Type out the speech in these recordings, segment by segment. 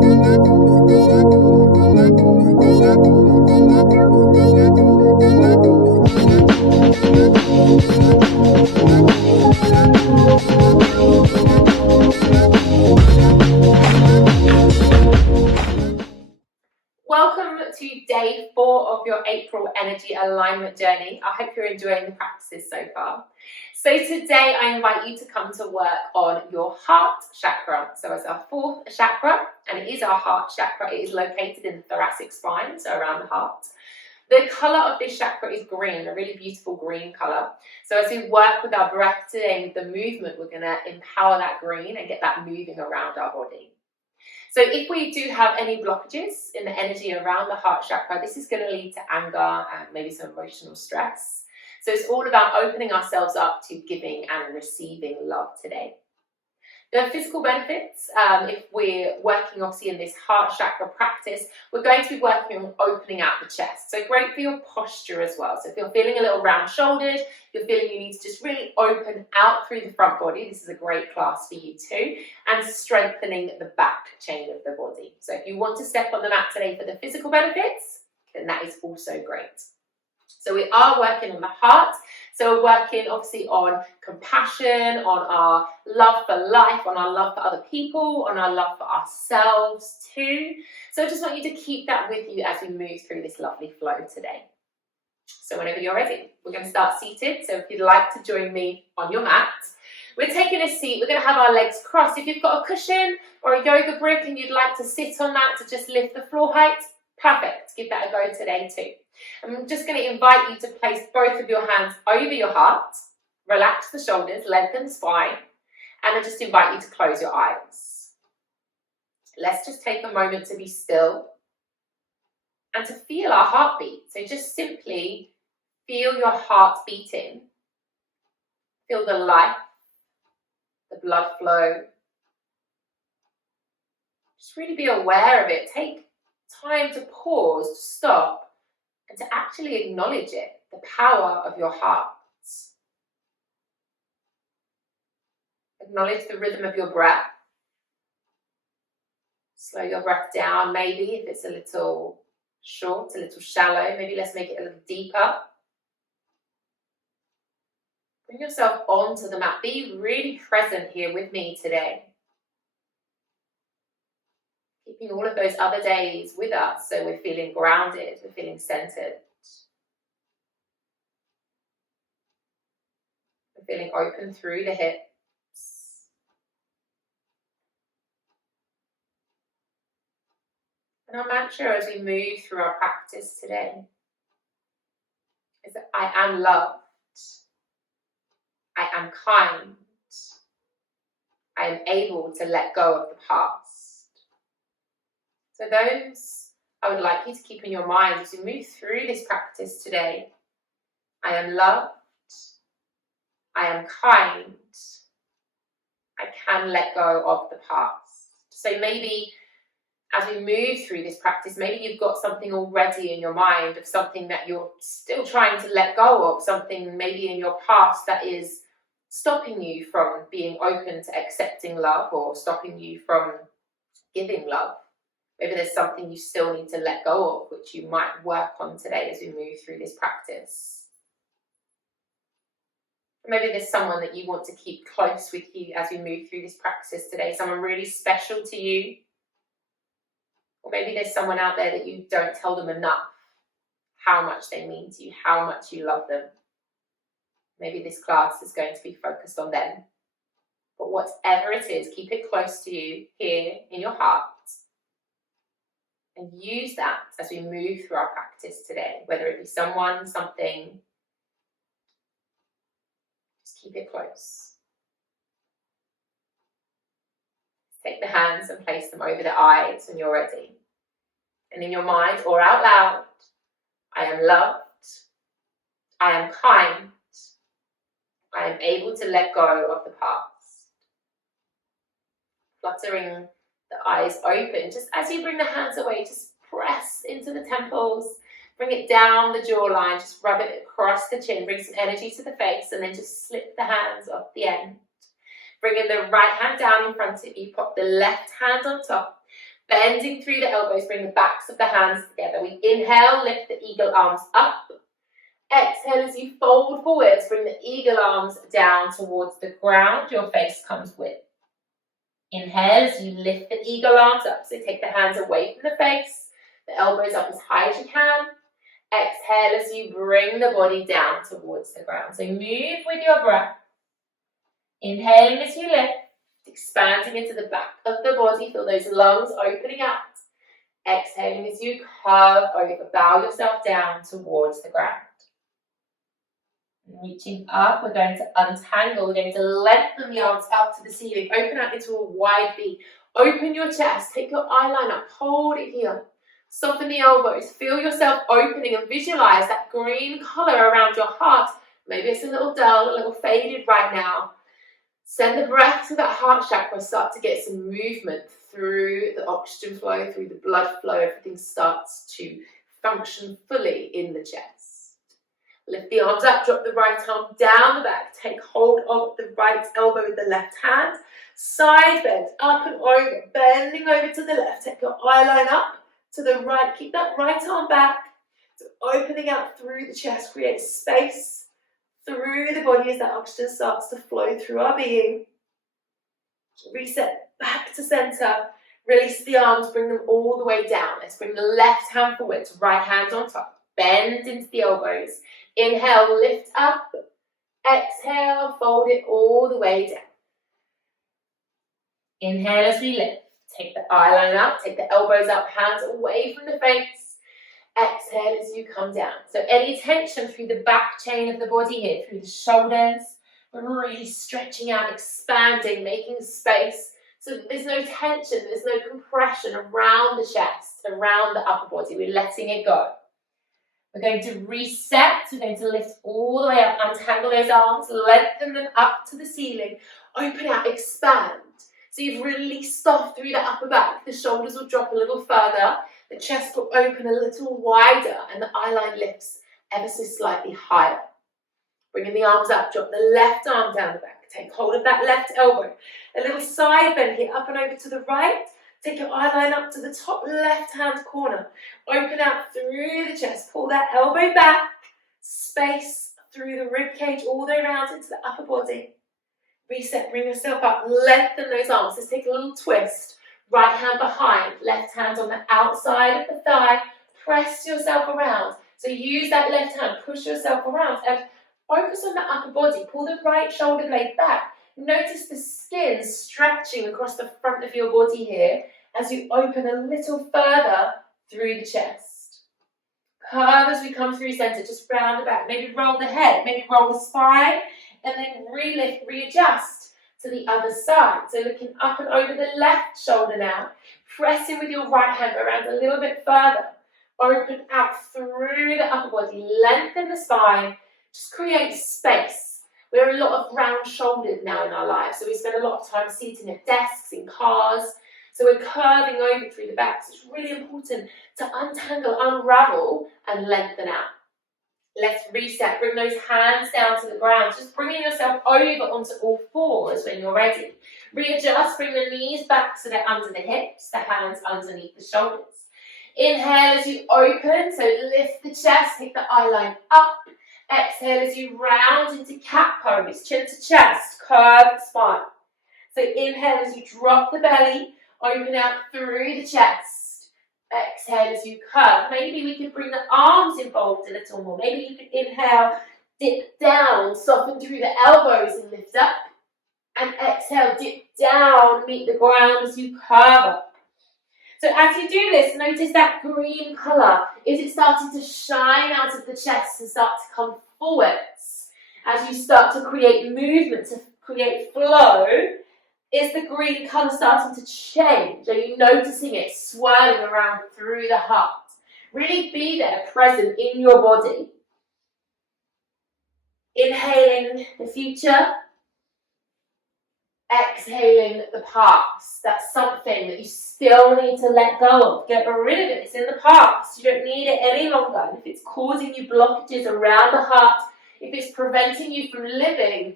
Welcome to day 4 of your April energy alignment journey. I hope you're enjoying the practices so far. So today I invite you to come to work on your heart chakra. So it's our 4th chakra, and it is our heart chakra. It is located in the thoracic spine, so around the heart. The colour of this chakra is green, a really beautiful green colour. So as we work with our breath today, with the movement, we're going to empower that green and get that moving around our body. So if we do have any blockages in the energy around the heart chakra, this is going to lead to anger and maybe some emotional stress. So it's all about opening ourselves up to giving and receiving love today. The physical benefits, if we're working obviously in this heart chakra practice, we're going to be working on opening out the chest. So great for your posture as well. So if you're feeling a little round shouldered, you're feeling you need to just really open out through the front body, this is a great class for you too, and strengthening the back chain of the body. So if you want to step on the mat today for the physical benefits, then that is also great. So we are working on the heart. So we're working obviously on compassion, on our love for life, on our love for other people, on our love for ourselves too. So I just want you to keep that with you as we move through this lovely flow today. So whenever you're ready, we're going to start seated. So if you'd like to join me on your mat, we're taking a seat. We're going to have our legs crossed. If you've got a cushion or a yoga brick and you'd like to sit on that to just lift the floor height, perfect. Give that a go today too. I'm just going to invite you to place both of your hands over your heart, relax the shoulders, lengthen the spine, and I just invite you to close your eyes. Let's just take a moment to be still and to feel our heartbeat. So just simply feel your heart beating. Feel the life, the blood flow. Just really be aware of it. Take time to pause, to stop, and to actually acknowledge it, the power of your heart. Acknowledge the rhythm of your breath. Slow your breath down, maybe if it's a little short, a little shallow, maybe let's make it a little deeper. Bring yourself onto the mat. Be really present here with me today. Keeping all of those other days with us so we're feeling grounded, we're feeling centered. We're feeling open through the hips. And our mantra as we move through our practice today is that I am loved, I am kind, I am able to let go of the past. So those I would like you to keep in your mind as we move through this practice today. I am loved, I am kind, I can let go of the past. So maybe as we move through this practice, maybe you've got something already in your mind of something that you're still trying to let go of, something maybe in your past that is stopping you from being open to accepting love or stopping you from giving love. Maybe there's something you still need to let go of, which you might work on today as we move through this practice. Maybe there's someone that you want to keep close with you as we move through this practice today, someone really special to you. Or maybe there's someone out there that you don't tell them enough how much they mean to you, how much you love them. Maybe this class is going to be focused on them. But whatever it is, keep it close to you here in your heart. And use that as we move through our practice today, whether it be someone, something. Just keep it close. Take the hands and place them over the eyes when you're ready. And in your mind or out loud, I am loved, I am kind, I am able to let go of the past. Fluttering the eyes open, just as you bring the hands away, just press into the temples, bring it down the jawline, just rub it across the chin, bring some energy to the face, and then just slip the hands off the end. Bringing the right hand down in front of you, pop the left hand on top, Bending through the elbows, bring the backs of the hands together. We inhale, lift the eagle arms up. Exhale as you fold forwards, bring the eagle arms down towards the ground. Your face comes with. Inhale as you lift the eagle arms up. So take the hands away from the face, the elbows up as high as you can. Exhale as you bring the body down towards the ground. So move with your breath. Inhaling as you lift, expanding into the back of the body. Feel those lungs opening out. Exhaling as you curve over. Bow yourself down towards the ground. Reaching up, we're going to untangle. We're going to lengthen the arms up to the ceiling. Open out into a wide V. Open your chest. Take your eye line up. Hold it here. Soften the elbows. Feel yourself opening and visualize that green color around your heart. Maybe it's a little dull, a little faded right now. Send the breath to that heart chakra. Start to get some movement through the oxygen flow, through the blood flow. Everything starts to function fully in the chest. Lift the arms up, drop the right arm down the back. Take hold of the right elbow with the left hand. Side bend, up and over, bending over to the left. Take your eye line up to the right. Keep that right arm back. So opening out through the chest, create space through the body as that oxygen starts to flow through our being. Reset back to center. Release the arms, bring them all the way down. Let's bring the left hand forwards, right hand on top. Bend into the elbows. Inhale, lift up. Exhale, fold it all the way down. Inhale as we lift. Take the eye line up, take the elbows up, hands away from the face. Exhale as you come down. So any tension through the back chain of the body here, through the shoulders, we're really stretching out, expanding, making space. So that there's no tension, there's no compression around the chest, around the upper body. We're letting it go. We're going to reset. We're going to lift all the way up, untangle those arms, lengthen them up to the ceiling, open out, expand. So you've released off through the upper back. The shoulders will drop a little further, the chest will open a little wider, and the eye line lifts ever so slightly higher. Bringing the arms up, drop the left arm down the back. Take hold of that left elbow. A little side bend here, up and over to the right. Take your eye line up to the top left-hand corner. Open out through the chest. Pull that elbow back. Space through the rib cage all the way around into the upper body. Reset, bring yourself up. Lengthen those arms. Let's take a little twist. Right hand behind. Left hand on the outside of the thigh. Press yourself around. So use that left hand. Push yourself around. And focus on the upper body. Pull the right shoulder blade back. Notice the skin stretching across the front of your body here as you open a little further through the chest. Curve as we come through center, just round the back. Maybe roll the head, maybe roll the spine, and then relift, readjust to the other side. So looking up and over the left shoulder now. Pressing with your right hand around a little bit further. Open out through the upper body. Lengthen the spine. Just create space. We're a lot of round-shouldered now in our lives, so we spend a lot of time seating at desks, in cars, so we're curving over through the back, so it's really important to untangle, unravel, and lengthen out. Let's reset, bring those hands down to the ground, just bringing yourself over onto all fours when you're ready. Readjust, bring the knees back so they're under the hips, the hands underneath the shoulders. Inhale as you open, so lift the chest, take the eye line up. Exhale as you round into cat pose, chin to chest, curve the spine. So inhale as you drop the belly, open out through the chest. Exhale as you curve. Maybe we could bring the arms involved a little more. Maybe you could inhale, dip down, soften through the elbows and lift up. And exhale, dip down, meet the ground as you curve up. So as you do this, notice that green colour. Is it starting to shine out of the chest and start to come forwards? As you start to create movement, to create flow, is the green colour starting to change? Are you noticing it swirling around through the heart? Really be there, present in your body. Inhaling the future. Exhaling the past. That's something that you still need to let go of. Get rid of it. It's in the past. You don't need it any longer. And if it's causing you blockages around the heart, if it's preventing you from living,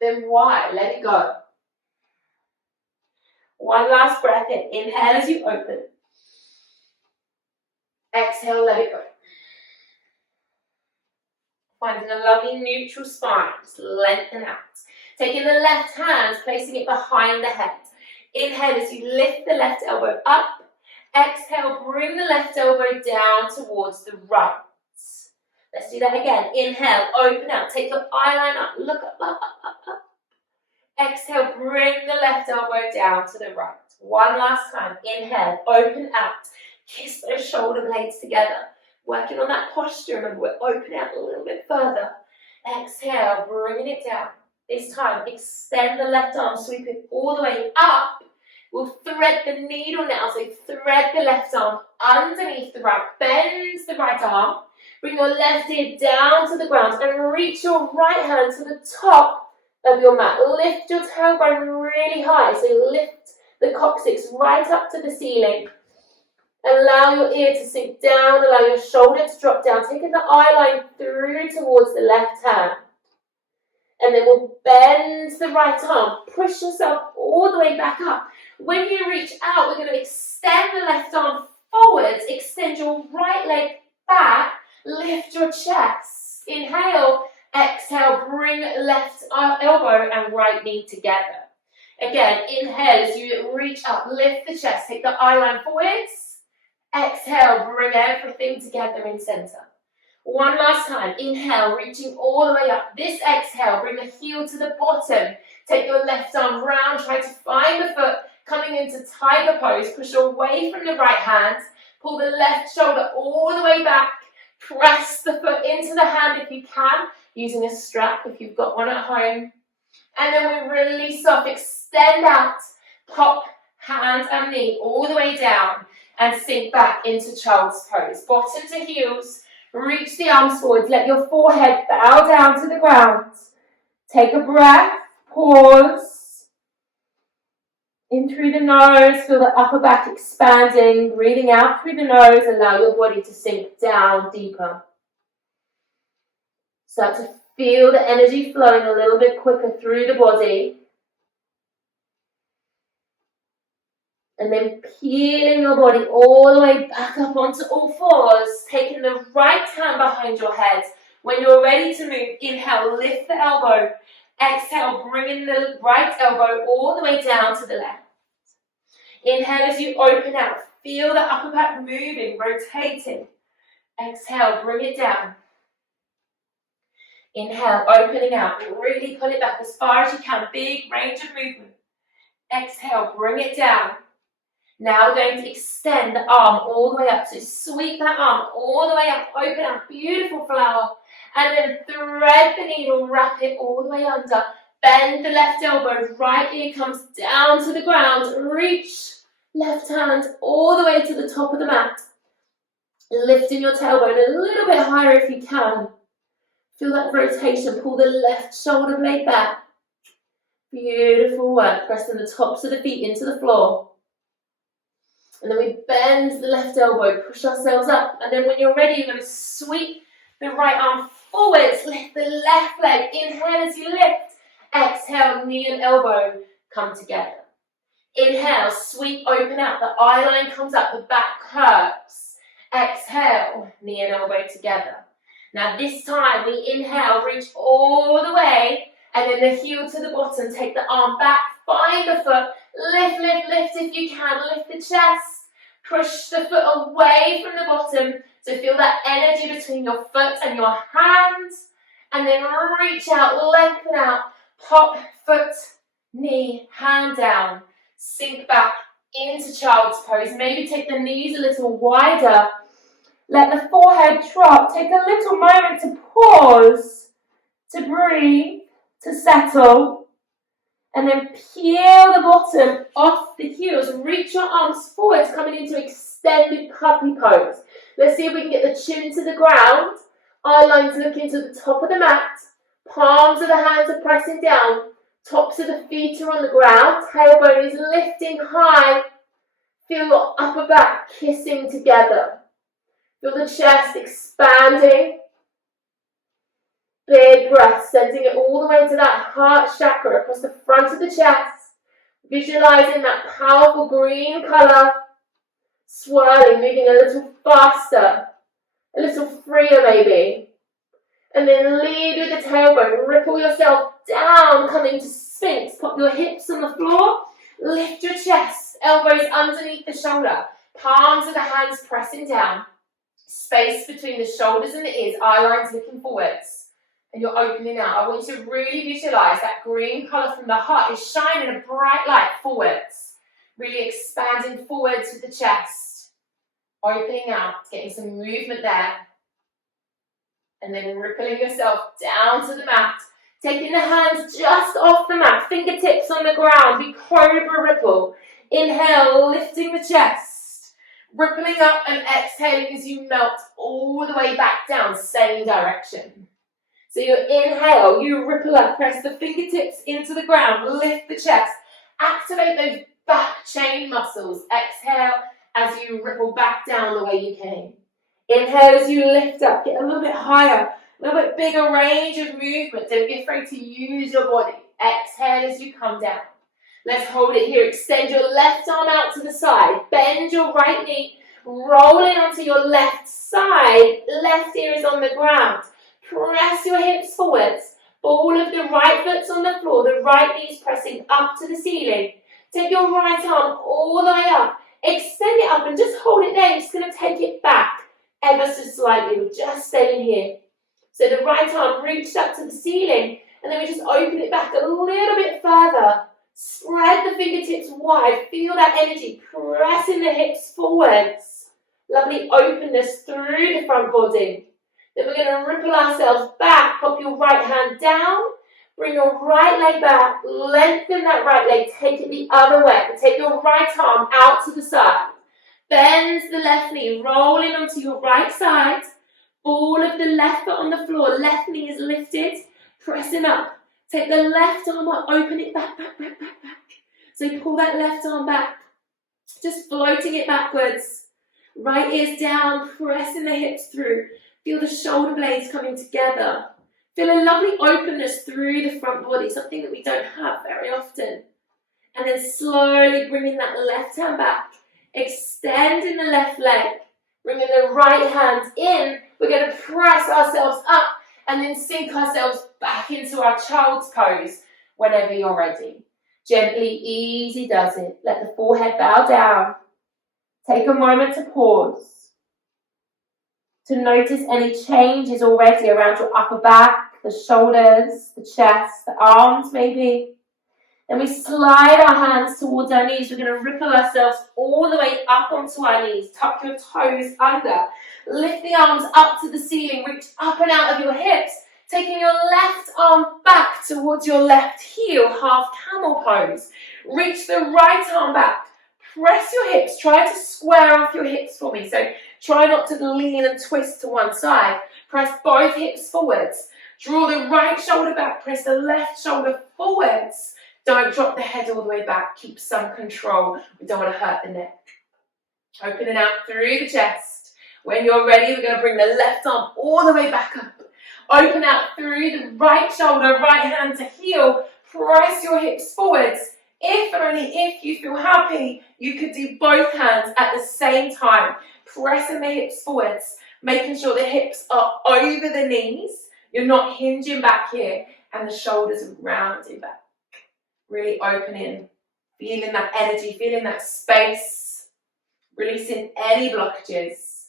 then why? Let it go. One last breath in. Inhale as you open. Exhale, let it go. Finding a lovely neutral spine. Just lengthen out. Taking the left hand, placing it behind the head. Inhale as you lift the left elbow up. Exhale, bring the left elbow down towards the right. Let's do that again. Inhale, open out. Take your eye line up. Look up, up, up, up, up. Exhale, bring the left elbow down to the right. One last time. Inhale, open out. Kiss those shoulder blades together. Working on that posture. Remember, we're open out a little bit further. Exhale, bringing it down. This time, extend the left arm, sweep it all the way up. We'll thread the needle now. So thread the left arm underneath the right. Bend the right arm. Bring your left ear down to the ground and reach your right hand to the top of your mat. Lift your tailbone really high. So lift the coccyx right up to the ceiling. Allow your ear to sink down. Allow your shoulder to drop down. Taking the eye line through towards the left hand. And then we'll bend the right arm. Push yourself all the way back up. When you reach out, we're going to extend the left arm forwards. Extend your right leg back. Lift your chest. Inhale. Exhale. Bring left elbow and right knee together. Again, inhale as you reach up. Lift the chest. Take the eye line forwards. Exhale. Bring everything together in center. One last time. Inhale, reaching all the way up. This exhale, bring the heel to the bottom. Take your left arm round. Try to find the foot coming into tiger pose. Push away from the right hand. Pull the left shoulder all the way back. Press the foot into the hand if you can, using a strap if you've got one at home. And then we release off. Extend out. Pop hand and knee all the way down. And sink back into child's pose. Bottom to heels. Reach the arms forwards. Let your forehead bow down to the ground. Take a breath. Pause. In through the nose. Feel the upper back expanding. Breathing out through the nose. Allow your body to sink down deeper. Start to feel the energy flowing a little bit quicker through the body. And then peeling your body all the way back up onto all fours. Taking the right hand behind your head. When you're ready to move, inhale, lift the elbow. Exhale, bringing the right elbow all the way down to the left. Inhale as you open out. Feel the upper back moving, rotating. Exhale, bring it down. Inhale, opening out. Really pull it back as far as you can. Big range of movement. Exhale, bring it down. Now we're going to extend the arm all the way up. So sweep that arm all the way up. Open up. Beautiful flower. And then thread the needle. Wrap it all the way under. Bend the left elbow. Right ear comes down to the ground. Reach left hand all the way to the top of the mat. Lifting your tailbone a little bit higher if you can. Feel that rotation. Pull the left shoulder blade back. Beautiful work. Pressing the tops of the feet into the floor. And then we bend the left elbow, push ourselves up. And then when you're ready, you're going to sweep the right arm forwards. Lift the left leg. Inhale as you lift. Exhale, knee and elbow come together. Inhale, sweep, open out. The eye line comes up, the back curves. Exhale, knee and elbow together. Now this time we inhale, reach all the way. And then the heel to the bottom. Take the arm back, find the foot. Lift, lift, lift if you can. Lift the chest. Push the foot away from the bottom. So feel that energy between your foot and your hands. And then reach out, lengthen out. Pop, foot, knee, hand down. Sink back into child's pose. Maybe take the knees a little wider. Let the forehead drop. Take a little moment to pause, to breathe, to settle. And then peel the bottom off the heels. Reach your arms forwards, coming into extended puppy pose. Let's see if we can get the chin to the ground. Eye lines looking to the top of the mat. Palms of the hands are pressing down. Tops of the feet are on the ground. Tailbone is lifting high. Feel your upper back kissing together. Feel the chest expanding. Big breath, sending it all the way to that heart chakra across the front of the chest. Visualizing that powerful green colour swirling, moving a little faster, a little freer maybe. And then lead with the tailbone, ripple yourself down, coming to Sphinx. Pop your hips on the floor, lift your chest, elbows underneath the shoulder, palms of the hands pressing down, space between the shoulders and the ears, eye lines looking forwards, and you're opening out. I want you to really visualize that green color from the heart is shining a bright light forwards, really expanding forwards with the chest, opening out, getting some movement there. And then rippling yourself down to the mat. Taking the hands just off the mat. Fingertips on the ground. We cobra ripple. Inhale, lifting the chest. Rippling up and exhaling as you melt all the way back down. Same direction. So you inhale, you ripple up. Press the fingertips into the ground. Lift the chest. Activate those back chain muscles. Exhale as you ripple back down the way you came. Inhale as you lift up, get a little bit higher, a little bit bigger range of movement. Don't be afraid to use your body. Exhale as you come down. Let's hold it here. Extend your left arm out to the side. Bend your right knee. Roll in onto your left side. Left ear is on the ground. Press your hips forwards. Ball of the right foot's on the floor. The right knee's pressing up to the ceiling. Take your right arm all the way up. Extend it up and just hold it there. You're just going to take it back. Ever so slightly, we're just staying here. So the right arm reached up to the ceiling, and then we just open it back a little bit further. Spread the fingertips wide, feel that energy, pressing the hips forwards. Lovely openness through the front body. Then we're going to ripple ourselves back, pop your right hand down, bring your right leg back, lengthen that right leg, take it the other way, take your right arm out to the side. Bend the left knee, rolling onto your right side. Ball of the left foot on the floor. Left knee is lifted, pressing up. Take the left arm up, open it back. So pull that left arm back, just floating it backwards. Right ear's down, pressing the hips through. Feel the shoulder blades coming together. Feel a lovely openness through the front body, something that we don't have very often. And then slowly bringing that left hand back. Extending the left leg, bringing the right hand in. We're going to press ourselves up and then sink ourselves back into our child's pose whenever you're ready. Gently, easy does it. Let the forehead bow down. Take a moment to pause, to notice any changes already around your upper back, the shoulders, the chest, the arms maybe. Then we slide our hands towards our knees. We're going to ripple ourselves all the way up onto our knees. Tuck your toes under. Lift the arms up to the ceiling. Reach up and out of your hips. Taking your left arm back towards your left heel. Half camel pose. Reach the right arm back. Press your hips. Try to square off your hips for me. So try not to lean and twist to one side. Press both hips forwards. Draw the right shoulder back. Press the left shoulder forwards. Don't drop the head all the way back. Keep some control. We don't want to hurt the neck. Opening out through the chest. When you're ready, we're going to bring the left arm all the way back up. Open out through the right shoulder, right hand to heel. Press your hips forwards. If and only if you feel happy, you could do both hands at the same time. Pressing the hips forwards. Making sure the hips are over the knees. You're not hinging back here. And the shoulders are rounding back. Really opening, feeling that energy, feeling that space, releasing any blockages.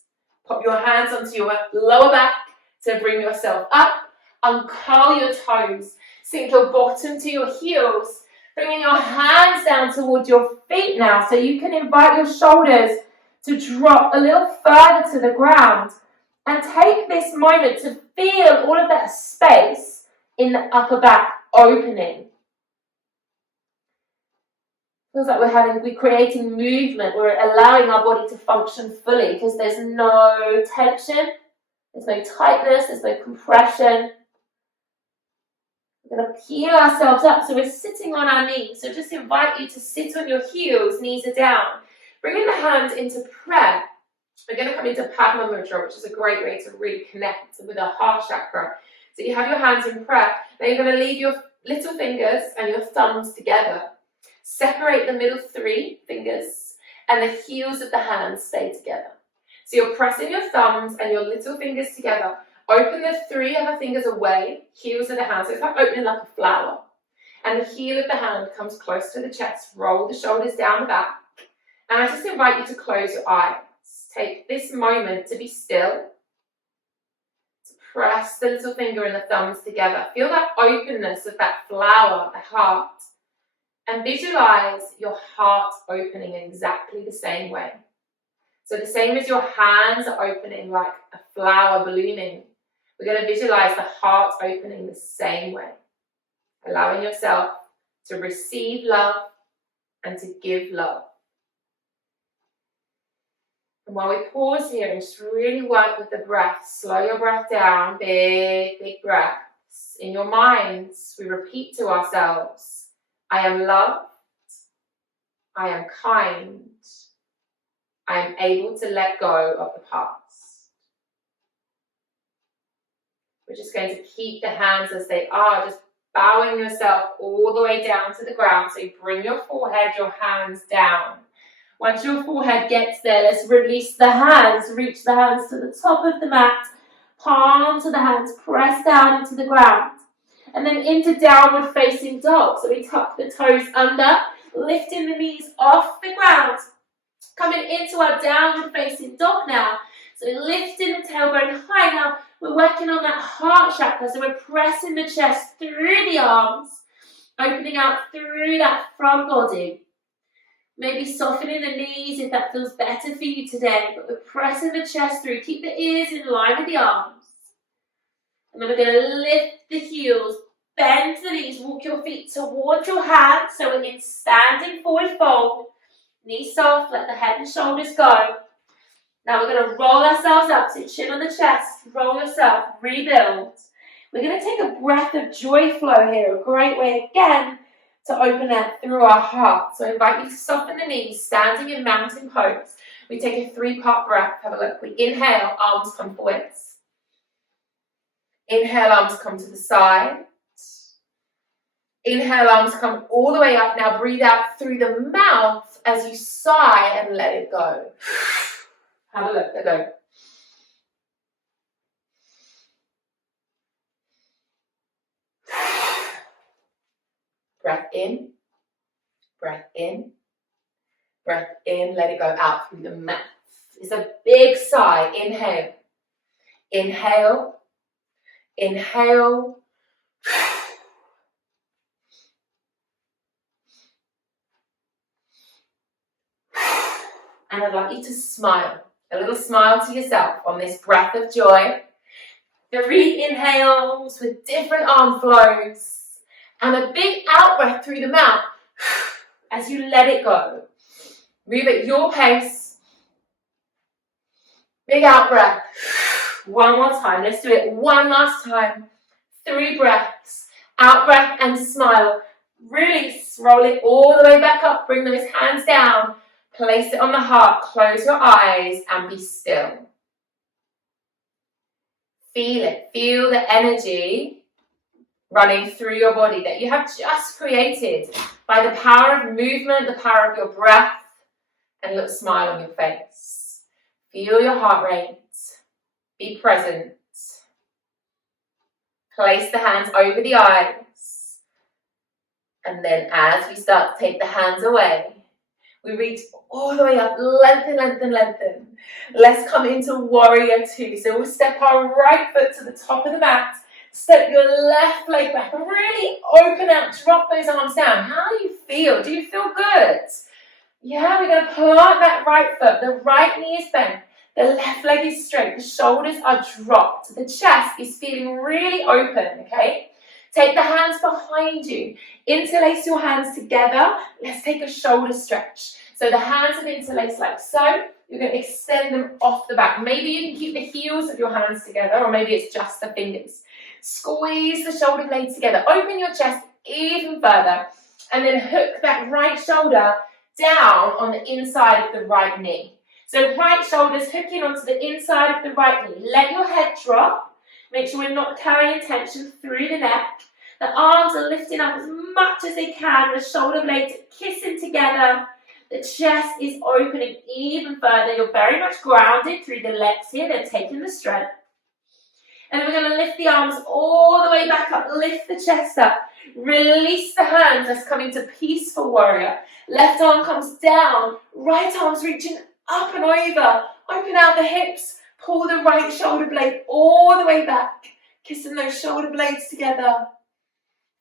Pop your hands onto your lower back to bring yourself up. Uncurl your toes. Sink your bottom to your heels. Bringing your hands down towards your feet now so you can invite your shoulders to drop a little further to the ground. And take this moment to feel all of that space in the upper back opening. Feels like we're creating movement. We're allowing our body to function fully because there's no tension, there's no tightness, there's no compression. We're going to peel ourselves up. So we're sitting on our knees. So just invite you to sit on your heels, knees are down. Bringing the hands into prayer. We're going to come into Padma Mudra, which is a great way to really connect with our heart chakra. So you have your hands in prayer. Now you're going to leave your little fingers and your thumbs together. Separate the middle 3 fingers and the heels of the hands stay together. So you're pressing your thumbs and your little fingers together. Open the 3 other fingers away, heels of the hands. So it's like opening like a flower. And the heel of the hand comes close to the chest. Roll the shoulders down the back. And I just invite you to close your eyes. Take this moment to be still. To press the little finger and the thumbs together. Feel that openness of that flower, the heart. And visualize your heart opening in exactly the same way. So the same as your hands are opening like a flower blooming, we're going to visualize the heart opening the same way. Allowing yourself to receive love and to give love. And while we pause here and just really work with the breath, slow your breath down, big, big breaths. In your minds, we repeat to ourselves, I am loved, I am kind, I am able to let go of the past. We're just going to keep the hands as they are, just bowing yourself all the way down to the ground. So you bring your forehead, your hands down. Once your forehead gets there, let's release the hands. Reach the hands to the top of the mat. Palm to the hands, press down into the ground. And then into downward facing dog. So we tuck the toes under, lifting the knees off the ground. Coming into our downward facing dog now. So lifting the tailbone high now. We're working on that heart chakra. So we're pressing the chest through the arms. Opening out through that front body. Maybe softening the knees if that feels better for you today. But we're pressing the chest through. Keep the ears in line with the arms. And then we're going to lift the heels. Bend the knees. Walk your feet towards your hands. So we're in standing forward fold. Knees soft. Let the head and shoulders go. Now we're going to roll ourselves up. So chin on the chest. Roll yourself. Rebuild. We're going to take a breath of joy flow here. A great way again to open that through our heart. So I invite you to soften the knees, standing in mountain pose. We take a 3-part breath. Have a look. We inhale, arms come forwards. Inhale, arms come to the side. Inhale, arms come all the way up. Now breathe out through the mouth as you sigh and let it go. Have a look. Let go. Breath in, breath in, breath in. Let it go out through the mouth. It's a big sigh. Inhale, inhale, inhale. And I'd like you to smile. A little smile to yourself on this breath of joy. 3 inhales with different arm flows. And a big out breath through the mouth as you let it go. Move at your pace. Big out breath. One more time. Let's do it one last time. 3 breaths. Out breath and smile. Release. Roll it all the way back up. Bring those hands down. Place it on the heart. Close your eyes and be still. Feel it. Feel the energy running through your body that you have just created by the power of movement, the power of your breath, and a little smile on your face. Feel your heart rate. Be present. Place the hands over the eyes. And then as we start to take the hands away, we reach all the way up, lengthen, lengthen, lengthen. Let's come into warrior 2. So we'll step our right foot to the top of the mat. Step your left leg back and really open out, drop those arms down. How do you feel? Do you feel good? Yeah, we're going to plant that right foot. The right knee is bent. The left leg is straight. The shoulders are dropped. The chest is feeling really open, okay? Take the hands behind you. Interlace your hands together. Let's take a shoulder stretch. So the hands are interlaced like so. You're going to extend them off the back. Maybe you can keep the heels of your hands together, or maybe it's just the fingers. Squeeze the shoulder blades together. Open your chest even further. And then hook that right shoulder down on the inside of the right knee. So right shoulder's hooking onto the inside of the right knee. Let your head drop. Make sure we're not carrying tension through the neck. The arms are lifting up as much as they can. The shoulder blades kissing together. The chest is opening even further. You're very much grounded through the legs here. They're taking the strength. And then we're going to lift the arms all the way back up. Lift the chest up. Release the hands. Let's come into peaceful warrior. Left arm comes down. Right arm's reaching up and over. Open out the hips. Pull the right shoulder blade all the way back. Kissing those shoulder blades together.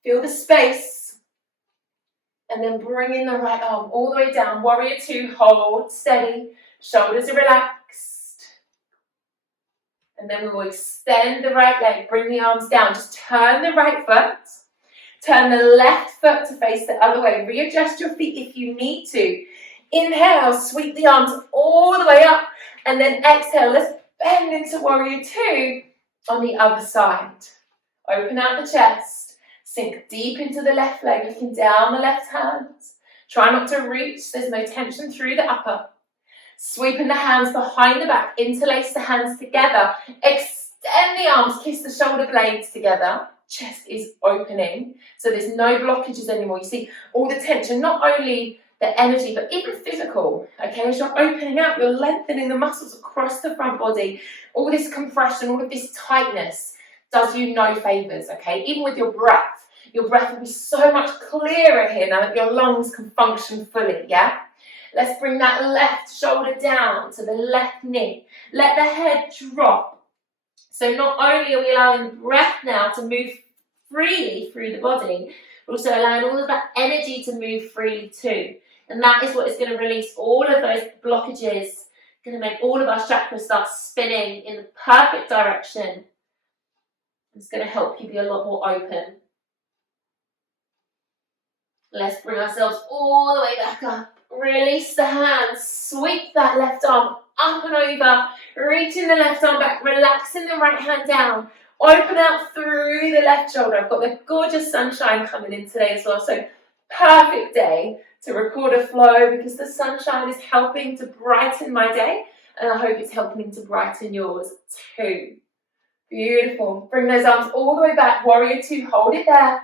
Feel the space. And then bring in the right arm all the way down. Warrior 2, hold steady. Shoulders are relaxed. And then we will extend the right leg. Bring the arms down. Just turn the right foot. Turn the left foot to face the other way. Readjust your feet if you need to. Inhale, sweep the arms all the way up. And then exhale, let's bend into warrior 2 on the other side. Open out the chest. Sink deep into the left leg, looking down the left hand. Try not to reach. There's no tension through the upper. Sweeping the hands behind the back. Interlace the hands together. Extend the arms. Kiss the shoulder blades together. Chest is opening. So there's no blockages anymore. You see all the tension, not only the energy, but even physical. Okay, as you're opening out, you're lengthening the muscles across the front body. All this compression, all of this tightness does you no favours, okay? Even with your breath will be so much clearer here now that your lungs can function fully, yeah? Let's bring that left shoulder down to the left knee. Let the head drop. So not only are we allowing the breath now to move freely through the body, we're also allowing all of that energy to move freely too. And that is what is going to release all of those blockages, going to make all of our chakras start spinning in the perfect direction. It's going to help you be a lot more open. Let's bring ourselves all the way back up. Release the hands. Sweep that left arm up and over. Reaching the left arm back. Relaxing the right hand down. Open out through the left shoulder. I've got the gorgeous sunshine coming in today as well. So perfect day to record a flow because the sunshine is helping to brighten my day. And I hope it's helping to brighten yours too. Beautiful. Bring those arms all the way back. Warrior 2, hold it there.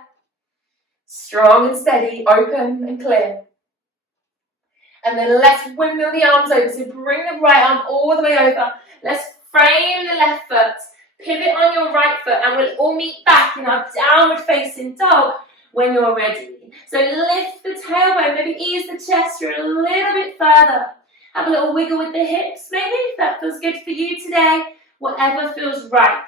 Strong and steady, open and clear. And then let's windmill the arms over. So bring the right arm all the way over. Let's frame the left foot. Pivot on your right foot and we'll all meet back in our downward facing dog when you're ready. So lift the tailbone, maybe ease the chest through a little bit further. Have a little wiggle with the hips maybe if that feels good for you today. Whatever feels right.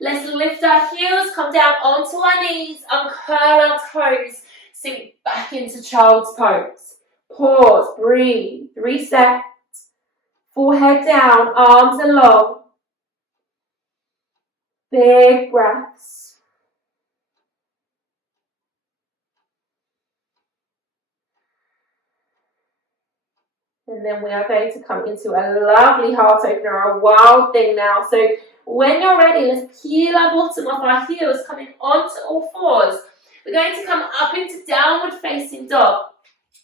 Let's lift our heels, come down onto our knees, uncurl our toes, sink back into child's pose. Pause, breathe, reset. Forehead down, arms are long. Big breaths. And then we are going to come into a lovely heart opener, a wild thing now. So when you're ready, let's peel our bottom off our heels, coming onto all fours. We're going to come up into downward facing dog.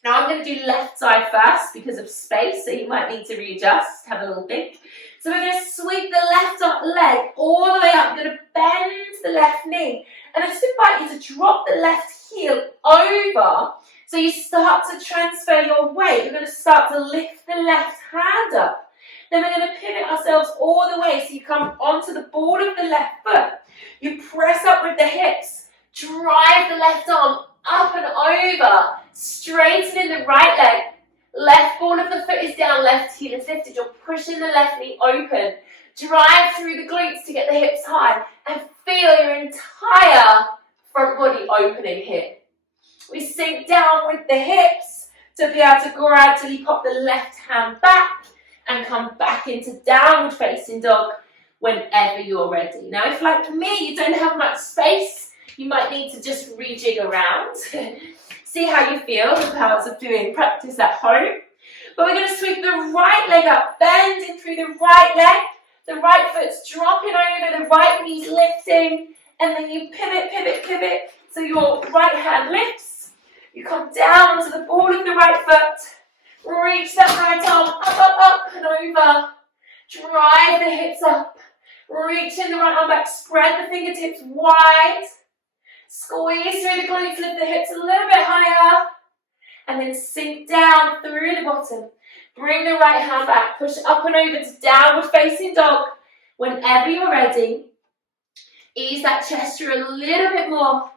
Now I'm going to do left side first because of space, so you might need to readjust, have a little think. So we're going to sweep the left leg all the way up. We're going to bend the left knee. And I just invite you to drop the left heel over so you start to transfer your weight. You're going to start to lift the left hand up. Then we're going to pivot ourselves all the way so you come onto the ball of the left foot. You press up with the hips. Drive the left arm up and over. Straightening the right leg. Left ball of the foot is down, left heel is lifted. You're pushing the left knee open. Drive through the glutes to get the hips high and feel your entire front body opening here. We sink down with the hips to be able to gradually pop the left hand back and come back into downward facing dog whenever you're ready. Now, if like me, you don't have much space, you might need to just rejig around. See how you feel, the powers of doing practice at home. But we're going to sweep the right leg up, bending through the right leg. The right foot's dropping over, the right knee's lifting, and then you pivot, pivot, pivot. So your right hand lifts. You come down to the ball of the right foot. Reach that right arm up and over. Drive the hips up. Reaching the right arm back. Spread the fingertips wide. Squeeze through the glutes, lift the hips a little bit higher. And then sink down through the bottom. Bring the right hand back. Push up and over to downward facing dog. Whenever you're ready, ease that chest through a little bit more.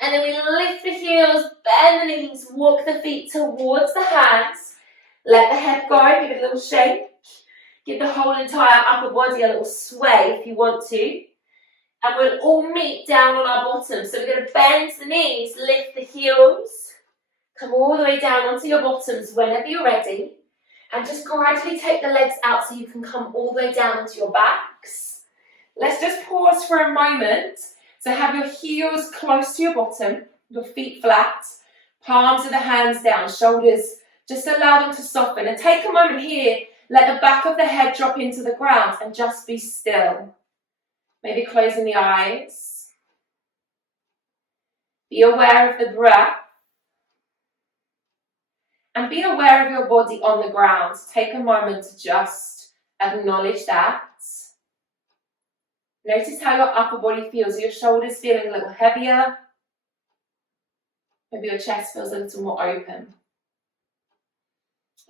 And then we lift the heels, bend the knees, walk the feet towards the hands. Let the head go, give it a little shake. Give the whole entire upper body a little sway if you want to. And we'll all meet down on our bottom. So we're going to bend the knees, lift the heels. Come all the way down onto your bottoms whenever you're ready. And just gradually take the legs out so you can come all the way down onto your backs. Let's just pause for a moment. So have your heels close to your bottom, your feet flat, palms of the hands down, shoulders, just allow them to soften. And take a moment here, let the back of the head drop into the ground and just be still. Maybe closing the eyes. Be aware of the breath. And be aware of your body on the ground. Take a moment to just acknowledge that. Notice how your upper body feels. Are your shoulders feeling a little heavier? Maybe your chest feels a little more open.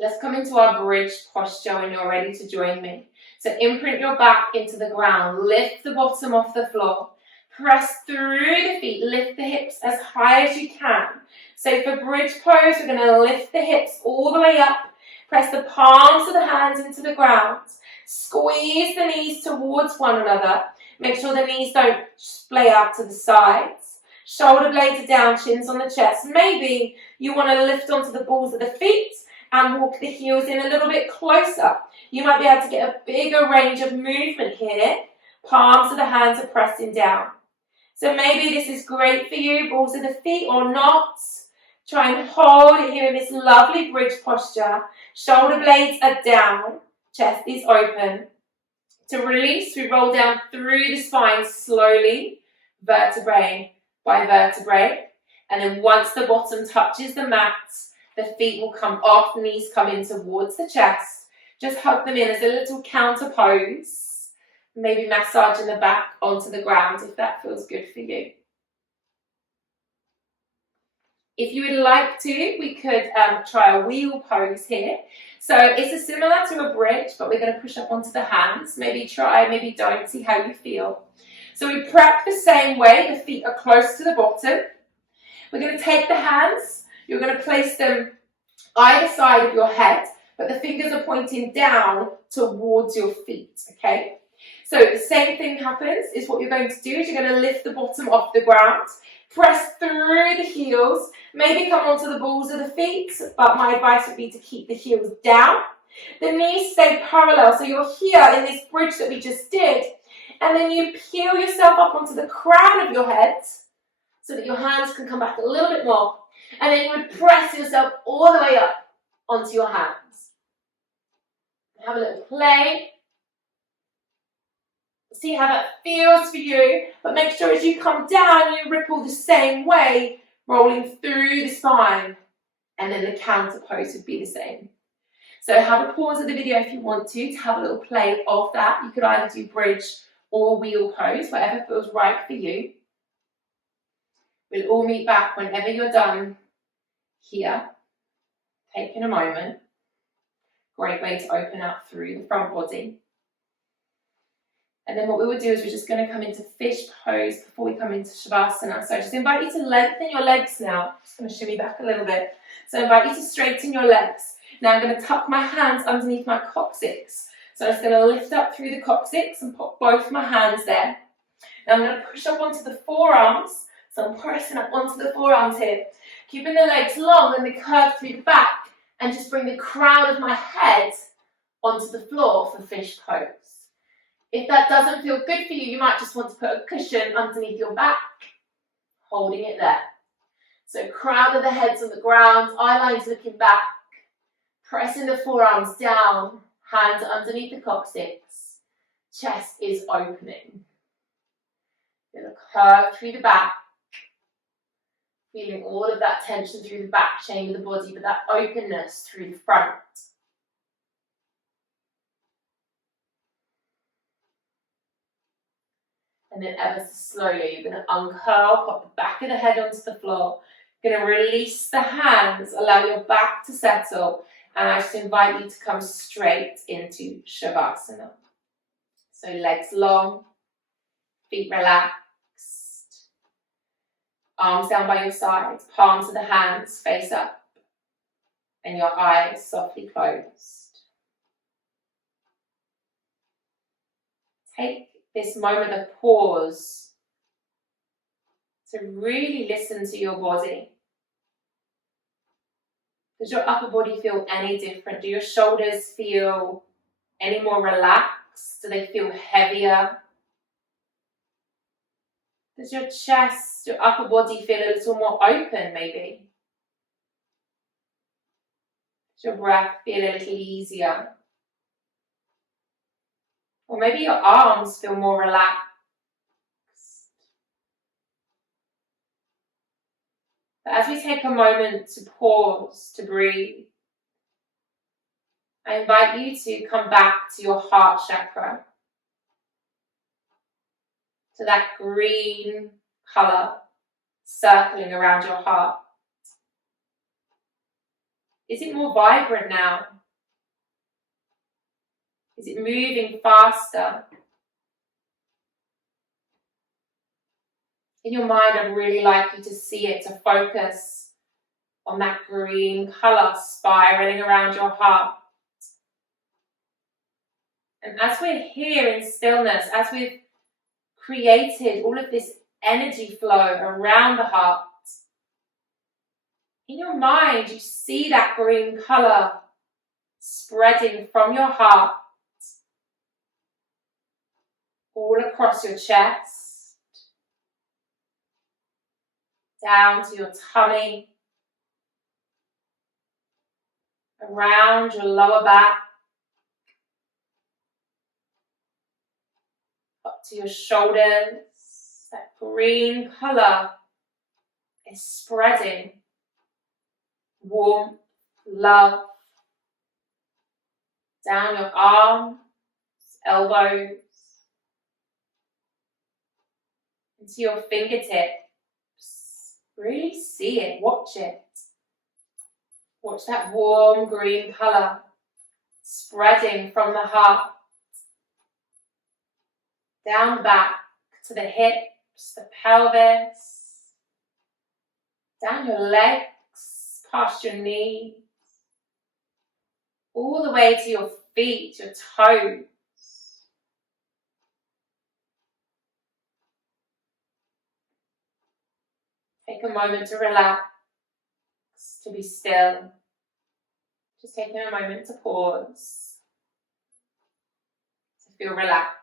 Let's come into our bridge posture when you're ready to join me. So imprint your back into the ground. Lift the bottom off the floor. Press through the feet. Lift the hips as high as you can. So for bridge pose, we're going to lift the hips all the way up. Press the palms of the hands into the ground. Squeeze the knees towards one another. Make sure the knees don't splay out to the sides. Shoulder blades are down, chins on the chest. Maybe you want to lift onto the balls of the feet and walk the heels in a little bit closer. You might be able to get a bigger range of movement here. Palms of the hands are pressing down. So maybe this is great for you, balls of the feet or not. Try and hold it here in this lovely bridge posture. Shoulder blades are down, chest is open. To release, we roll down through the spine slowly, vertebrae by vertebrae. And then once the bottom touches the mat, the feet will come off, knees come in towards the chest. Just hug them in as a little counter pose. Maybe massaging the back onto the ground if that feels good for you. If you would like to, we could try a wheel pose here. So it's similar to a bridge, but we're going to push up onto the hands. Maybe try, maybe don't, see how you feel. So we prep the same way, the feet are close to the bottom. We're going to take the hands, you're going to place them either side of your head, but the fingers are pointing down towards your feet, okay? So the same thing happens is what you're going to do is you're going to lift the bottom off the ground, press through the heels, maybe come onto the balls of the feet, but my advice would be to keep the heels down. The knees stay parallel, so you're here in this bridge that we just did, and then you peel yourself up onto the crown of your head so that your hands can come back a little bit more, and then you would press yourself all the way up onto your hands. Have a little play. See how that feels for you, but make sure as you come down, you ripple the same way, rolling through the spine, and then the counter pose would be the same. So have a pause of the video if you want to have a little play of that. You could either do bridge or wheel pose, whatever feels right for you. We'll all meet back whenever you're done here. Taking a moment. Great way to open up through the front body. And then what we would do is we're just going to come into fish pose before we come into Shavasana. So I just invite you to lengthen your legs now. Just going to shimmy back a little bit. So I invite you to straighten your legs. Now I'm going to tuck my hands underneath my coccyx. So I'm just going to lift up through the coccyx and put both my hands there. Now I'm going to push up onto the forearms. So I'm pressing up onto the forearms here. Keeping the legs long and the curve through the back. And just bring the crown of my head onto the floor for fish pose. If that doesn't feel good for you, you might just want to put a cushion underneath your back, holding it there. So crown of the head's on the ground, eye lines looking back, pressing the forearms down, hands underneath the coccyx, chest is opening. Feel a curve through the back, feeling all of that tension through the back chain of the body, but that openness through the front. And And then ever so slowly, you're going to uncurl, pop the back of the head onto the floor. You're going to release the hands, allow your back to settle. And I just invite you to come straight into Shavasana. So legs long, feet relaxed, arms down by your sides, palms of the hands face up, and your eyes softly closed. Take this moment of pause to really listen to your body. Does your upper body feel any different? Do your shoulders feel any more relaxed? Do they feel heavier? Does your chest, your upper body feel a little more open maybe? Does your breath feel a little easier? Or maybe your arms feel more relaxed. But as we take a moment to pause, to breathe, I invite you to come back to your heart chakra, to that green colour circling around your heart. Is it more vibrant now? Is it moving faster? In your mind, I'd really like you to see it, to focus on that green colour spiralling around your heart. And as we're here in stillness, as we've created all of this energy flow around the heart, in your mind, you see that green colour spreading from your heart all across your chest, down to your tummy, around your lower back, up to your shoulders. That green colour is spreading warmth, love, down your arms, elbows, into your fingertips. Really see it, watch it. Watch that warm green colour spreading from the heart, down the back to the hips, the pelvis, down your legs, past your knees, all the way to your feet, your toes. Take a moment to relax, to be still. Just taking a moment to pause, to feel relaxed,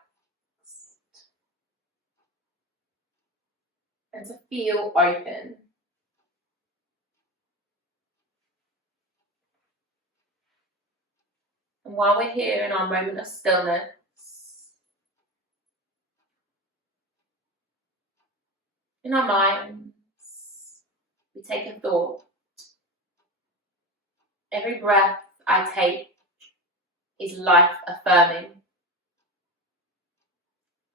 and to feel open. And while we're here in our moment of stillness, in our minds, we take a thought. Every breath I take is life affirming.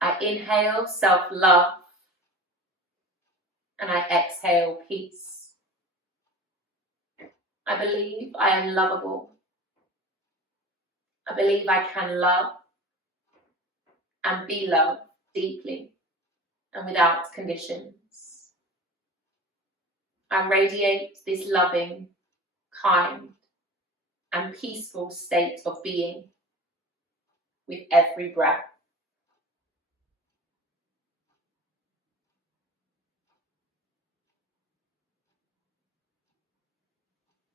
I inhale self-love and I exhale peace. I believe I am lovable. I believe I can love and be loved deeply and without conditions. I radiate this loving, kind, and peaceful state of being with every breath.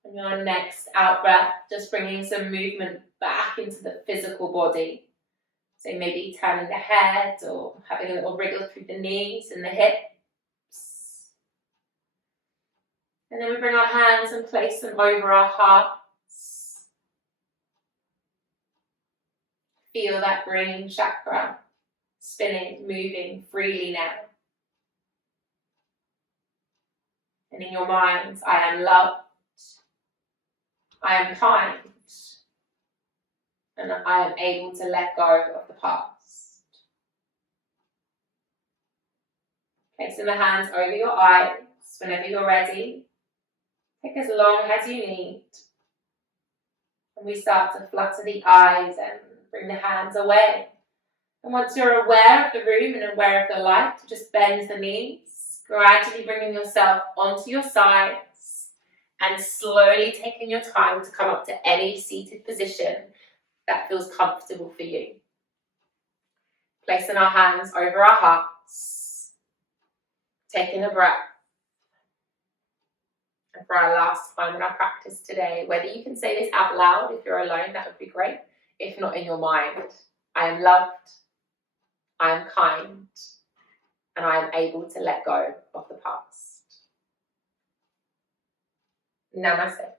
And your next out breath, just bringing some movement back into the physical body. So maybe turning the head or having a little wriggle through the knees and the hips. And then we bring our hands and place them over our hearts. Feel that green chakra spinning, moving freely now. And in your minds, I am loved, I am kind, and I am able to let go of the past. Placing the hands over your eyes whenever you're ready. Take as long as you need. And we start to flutter the eyes and bring the hands away. And once you're aware of the room and aware of the light, just bend the knees, gradually bringing yourself onto your sides and slowly taking your time to come up to any seated position that feels comfortable for you. Placing our hands over our hearts, taking a breath. And for our last time in our practice today, whether you can say this out loud if you're alone, that would be great. If not, in your mind, I am loved, I am kind, and I am able to let go of the past. Namaste.